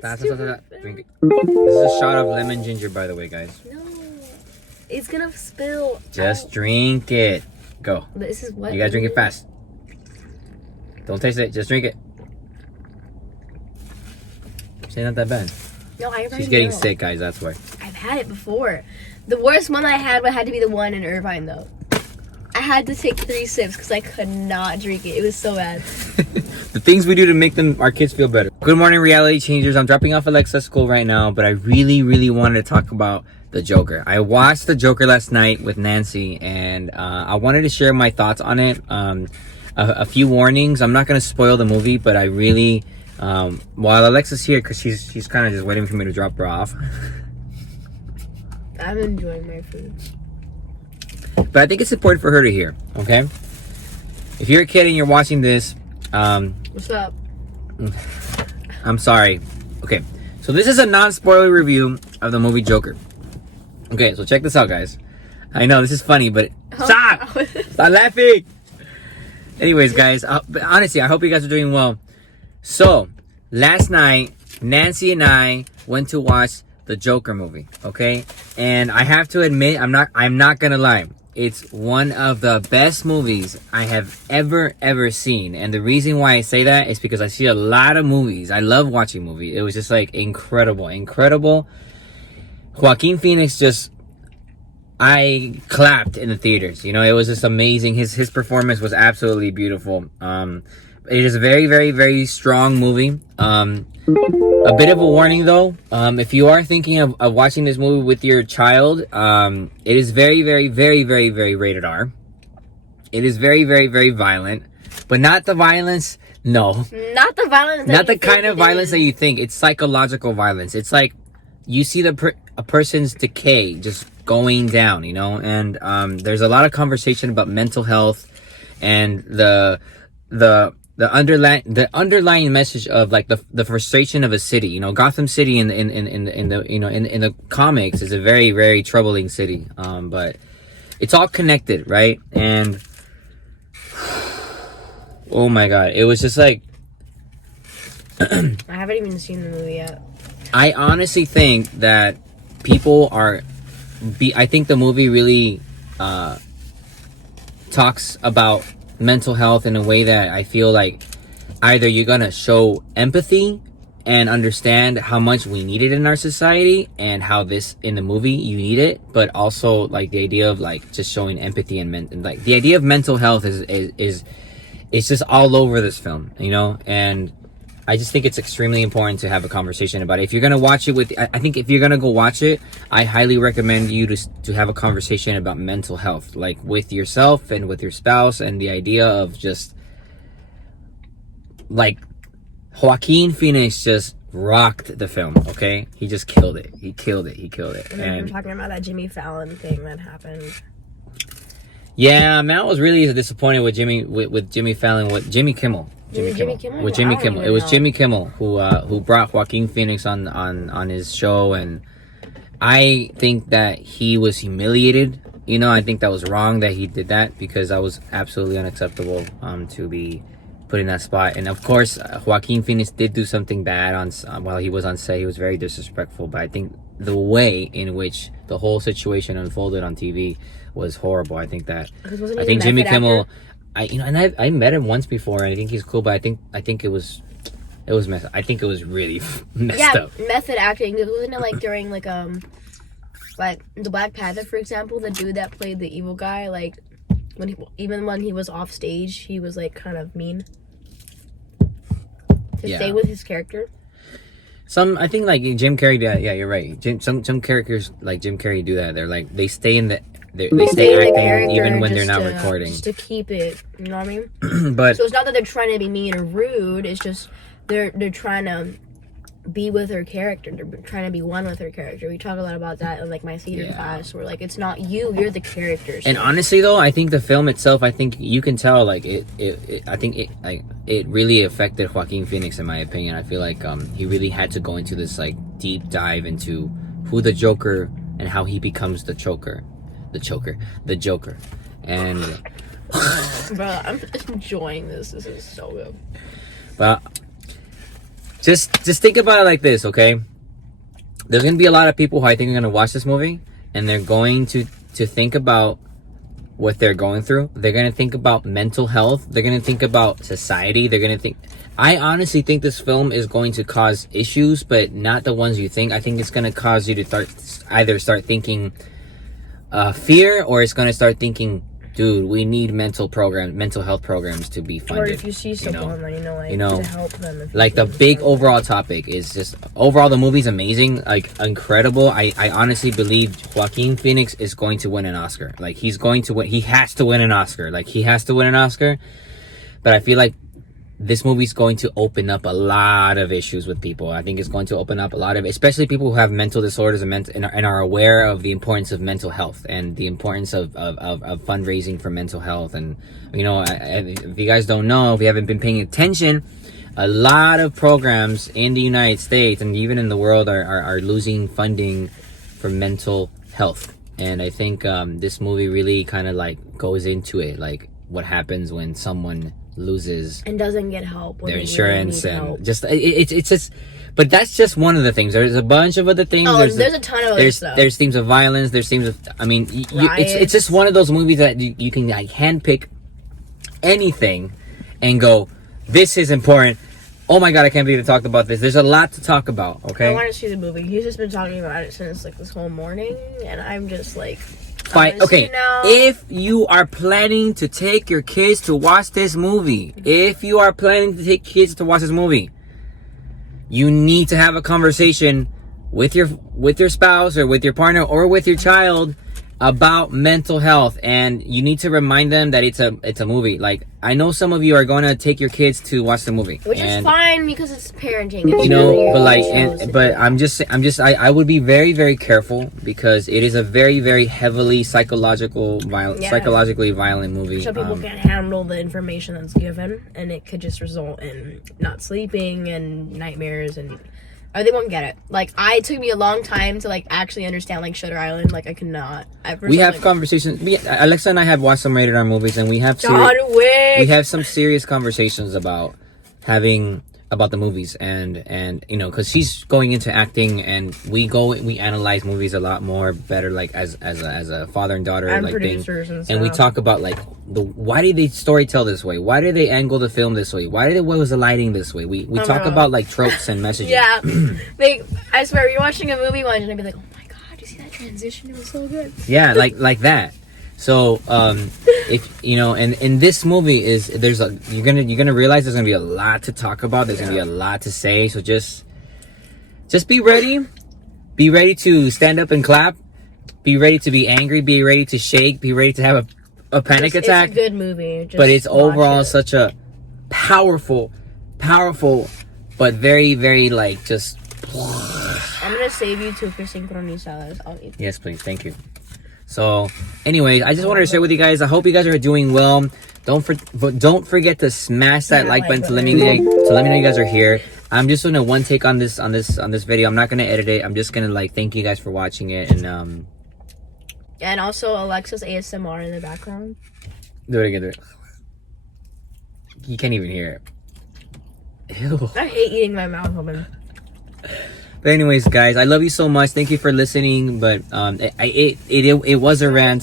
Stop. Drink it. This is a shot of lemon ginger, by the way, guys. No. It's gonna spill. Just drink it. Go. This is what you gotta drink it fast. Don't taste it. Just drink it. It's not that bad. No, I already She's getting know. sick, guys. That's why. I've had it before. The worst one I had had to be the one in Irvine, though. I had to take 3 sips because I could not drink it. It was so bad. The things we do to make our kids feel better. Good morning, reality changers. I'm dropping off Alexa at school right now, but I really wanted to talk about the Joker. I watched the Joker last night with Nancy, and I wanted to share my thoughts on it. A few warnings. I'm not going to spoil the movie, but I really, while Alexa's here, because she's kind of just waiting for me to drop her off. I'm enjoying my food. But I think it's important for her to hear, okay? If you're a kid and you're watching this, what's up? I'm sorry. Okay, so this is a non-spoiler review of the movie Joker. Okay, so check this out, guys. I know this is funny, but stop laughing. Anyways, guys, honestly, I hope you guys are doing well. So last night, Nancy and I went to watch the Joker movie. Okay, and I have to admit, I'm not gonna lie. It's one of the best movies I have ever seen. And the reason why I say that is because I see a lot of movies. I love watching movies. It was just like incredible. Joaquin Phoenix I clapped in the theaters. You know, it was just amazing. His performance was absolutely beautiful. It is a very strong movie. A bit of a warning though, if you are thinking of watching this movie with your child, it is very rated R. It is very violent, but not the violence. No, not the violence. Not the kind of violence that you think. It's psychological violence. It's like you see a person's decay just going down, you know. And there's a lot of conversation about mental health and the underlying message of like the frustration of a city. You know, Gotham City in the comics is a very troubling city. But it's all connected, right? And oh my god, it was just like I haven't even seen the movie yet. I honestly think that people I think the movie really talks about mental health in a way that I feel like either you're gonna show empathy and understand how much we need it in our society and how this in the movie you need it, but also like the idea of like just showing empathy and like the idea of mental health is just all over this film, you know. And I just think it's extremely important to have a conversation about it. If you're gonna watch it I think if you're gonna go watch it, I highly recommend you to have a conversation about mental health, like with yourself and with your spouse, and the idea of just like Joaquin Phoenix just rocked the film. Okay, he just killed it. He killed it. And we're talking about that Jimmy Fallon thing that happened. Yeah, man, I was really disappointed with Jimmy Fallon, with Jimmy Kimmel. With Jimmy Kimmel. It was Jimmy Kimmel who brought Joaquin Phoenix on his show, and I think that he was humiliated. You know, I think that was wrong that he did that, because that was absolutely unacceptable to be put in that spot. And of course, Joaquin Phoenix did do something bad while he was on set. He was very disrespectful, but I think the way in which the whole situation unfolded on TV was horrible. I think Jimmy Kimmel. I met him once before, and I think he's cool, but I think it was messed up. I think it was really messed up. Yeah, method acting. Wasn't it like during like the Black Panther, for example, the dude that played the evil guy, like even when he was off stage, he was like kind of mean to stay with his character. I think like Jim Carrey. Yeah, you're right. Some characters like Jim Carrey do that. They're like they stay in the. They stay acting even when they're not recording. Just to keep it, you know what I mean? But so it's not that they're trying to be mean or rude. It's just they're trying to be with her character. They're trying to be one with her character. We talk a lot about that in like my theater class, where like it's not you're the characters. And honestly, though, I think the film itself, I think you can tell like it really affected Joaquin Phoenix, in my opinion. I feel like he really had to go into this like deep dive into who the Joker and how he becomes the Joker. And bro, I'm enjoying this. This is so good. But just think about it like this, okay? There's gonna be a lot of people who I think are gonna watch this movie, and they're going to think about what they're going through. They're gonna think about mental health. They're gonna think about society. They're gonna think. I honestly think this film is going to cause issues, but not the ones you think. I think it's gonna cause you to either start thinking fear, or it's gonna start thinking, dude, we need mental health programs to be funded. Or if you see someone, to help them. Like the big overall topic is just overall the movie's amazing, like incredible. I honestly believe Joaquin Phoenix is going to win an Oscar. Like he's going to win. He has to win an Oscar. Like he has to win an Oscar. But I feel like this movie's going to open up a lot of issues with people. I think it's going to open up a lot of, especially people who have mental disorders and are aware of the importance of mental health and the importance of fundraising for mental health. And, you know, if you guys don't know, if you haven't been paying attention, a lot of programs in the United States and even in the world are losing funding for mental health. And I think this movie really kind of like goes into it, like what happens when someone loses and doesn't get help when their insurance really and help. Just it's just, but that's just one of the things. There's a bunch of other things. There's a ton of other stuff. There's themes of violence. There's themes of, I mean, it's just one of those movies that you can like handpick anything and go, this is important. Oh my god, I can't believe they talked about this. There's a lot to talk about. Okay, I want to see the movie. He's just been talking about it since like this whole morning, and I'm just like, fine. Okay, if you are planning to take your kids to watch this movie, you need to have a conversation with your spouse or with your partner or with your child about mental health, and you need to remind them that it's a movie. Like, I know some of you are going to take your kids to watch the movie, which is fine because it's parenting. It's you know, I would be very, very careful because it is a very, very heavily psychologically violent movie. So people can't handle the information that's given, and it could just result in not sleeping and nightmares and. Or they won't get it. Like, it took me a long time to, like, actually understand, like, Shutter Island. Like, I could not. We have conversations. Alexa and I have watched some rated R movies, and we have we have some serious conversations about the movies, and you know, because she's going into acting, and we analyze movies a lot more better, like as a father and daughter and like thing, and we talk about like why did they story tell this way, why did they angle the film this way, why was the lighting this way. We talk about like tropes and messages. Yeah, I swear, you're watching a movie once and I'd be like, oh my god, you see that transition? It was so good. Yeah, like that. So, if you know, and in this movie you're gonna realize there's gonna be a lot to talk about. There's gonna be a lot to say. So just be ready. Be ready to stand up and clap. Be ready to be angry. Be ready to shake. Be ready to have a panic attack. It's a good movie. But it's overall such a powerful, but very, very like just. I'm gonna save you two for sincronizadas. I'll eat. Yes, please. Thank you. So, anyways, I just wanted to share with you guys. I hope you guys are doing well. Don't forget to smash that like button to let me know you guys are here. I'm just doing a one take on this video. I'm not gonna edit it. I'm just gonna like thank you guys for watching it, and also Alexa's ASMR in the background. Do it again. Do it. You can't even hear it. Ew. I hate eating my mouth open. But anyways, guys, I love you so much. Thank you for listening. But it was a rant.